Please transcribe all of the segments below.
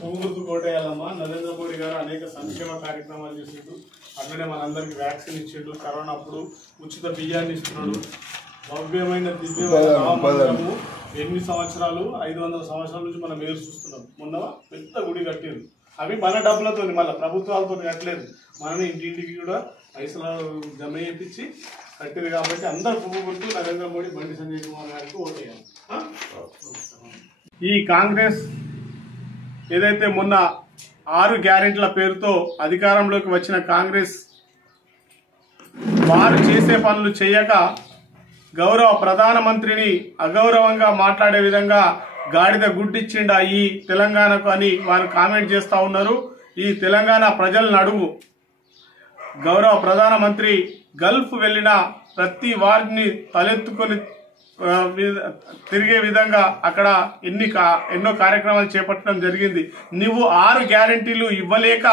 పువ్వుకు కోటేయాలమ్మా. నరేంద్ర మోడీ గారు అనేక సంక్షేమ కార్యక్రమాలు చేసిండు. అట్లనే మనందరికి వ్యాక్సిన్ ఇచ్చిండు. కరోనా అప్పుడు ఉచిత బియ్యాన్ని ఇస్తున్నాడు. భవ్యమైన దివ్యము 8 సంవత్సరాలు 500 సంవత్సరాల నుంచి మనం ఎదురు చూస్తున్నాం. మొన్న పెద్ద గుడి కట్టారు. అవి మన డబ్బులతో, మళ్ళీ ప్రభుత్వాలతో కట్టలేదు. మనమే ఇంటింటికి కూడా పైసలు జమ చేయించి కట్టింది. కాబట్టి అందరు పువ్వు గుర్తు నరేంద్ర మోడీ, బండి సంజయ్ కుమార్ గారికి ఓటేయాలి. ఈ కాంగ్రెస్ ఏదైతే మొన్న 6 గ్యారెంటీల పేరుతో అధికారంలోకి వచ్చిన కాంగ్రెస్ వారు చేసే పనులు చేయక గౌరవ ప్రధానమంత్రిని అగౌరవంగా మాట్లాడే విధంగా గాడిద గుడ్డిచ్చిండా ఈ తెలంగాణకు అని వారు కామెంట్ చేస్తా ఉన్నారు. ఈ తెలంగాణ ప్రజలను అడుగు, గౌరవ ప్రధానమంత్రి గల్ఫ్ వెళ్లిన ప్రతి వారిని తలెత్తుకొని తిరిగే విధంగా అక్కడ ఎన్నో కార్యక్రమాలు చేపట్టడం జరిగింది. నువ్వు 6 గ్యారెంటీలు ఇవ్వలేక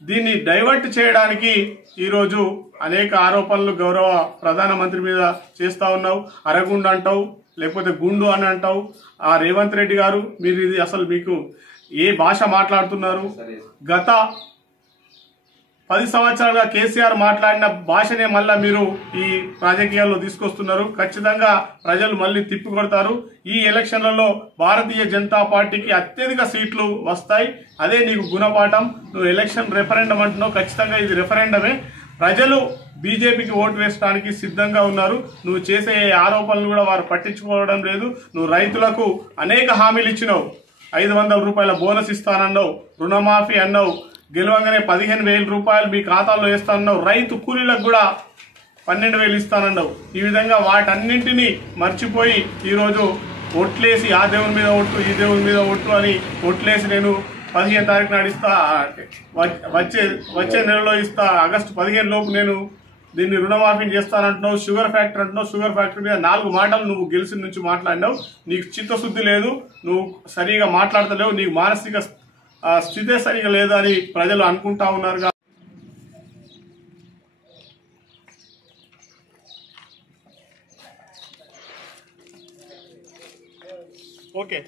దీన్ని డైవర్ట్ చేయడానికి ఈరోజు అనేక ఆరోపణలు గౌరవ ప్రధానమంత్రి మీద చేస్తా ఉన్నావు. అరగుండు అంటావు, లేకపోతే గుండు అని అంటావు. ఆ రేవంత్ రెడ్డి గారు, మీరు ఇది అసలు మీకు ఏ భాష మాట్లాడుతున్నారు? గత 10 సంవత్సరాలుగా కేసీఆర్ మాట్లాడిన భాషనే మళ్ళా మీరు ఈ రాజకీయాల్లో తీసుకొస్తున్నారు. ఖచ్చితంగా ప్రజలు మళ్ళీ తిప్పికొడతారు. ఈ ఎలక్షన్లలో భారతీయ జనతా పార్టీకి అత్యధిక సీట్లు వస్తాయి. అదే నీకు గుణపాఠం. నువ్వు ఎలక్షన్ రెఫరెండం అంటున్నావు. ఖచ్చితంగా ఇది రెఫరెండమే. ప్రజలు బీజేపీకి ఓటు వేయడానికి సిద్ధంగా ఉన్నారు. నువ్వు చేసే ఆరోపణలు కూడా వారు పట్టించుకోవడం లేదు. నువ్వు రైతులకు అనేక హామీలు ఇచ్చినావు. 500 రూపాయల బోనస్ ఇస్తానన్నావు, రుణమాఫీ అన్నావు, గెలవంగానే 15,000 రూపాయలు మీ ఖాతాలో వేస్తానన్నావు, రైతు కూలీలకు కూడా 12,000 ఇస్తానన్నావు. ఈ విధంగా వాటన్నింటినీ మర్చిపోయి ఈరోజు ఓట్లేసి ఆ దేవుని మీద ఒట్టు, ఈ దేవుని మీద ఒట్టు అని ఓట్లేసి నేను 15 తారీఖు నాడు ఇస్తా, వచ్చే నెలలో ఇస్తా, ఆగస్టు 15 లోపు నేను దీన్ని రుణమాఫీ చేస్తానంటున్నావు. షుగర్ ఫ్యాక్టరీ అంటున్నావు. షుగర్ ఫ్యాక్టరీ మీద 4 మాటలు నువ్వు గెలిచిన నుంచి మాట్లాడినావు. నీకు చిత్తశుద్ధి లేదు, నువ్వు సరిగా మాట్లాడతలేవు, నీకు మానసిక స్థితే సరిగా లేదు అని ప్రజలు అనుకుంటా ఉన్నారు. ఓకే.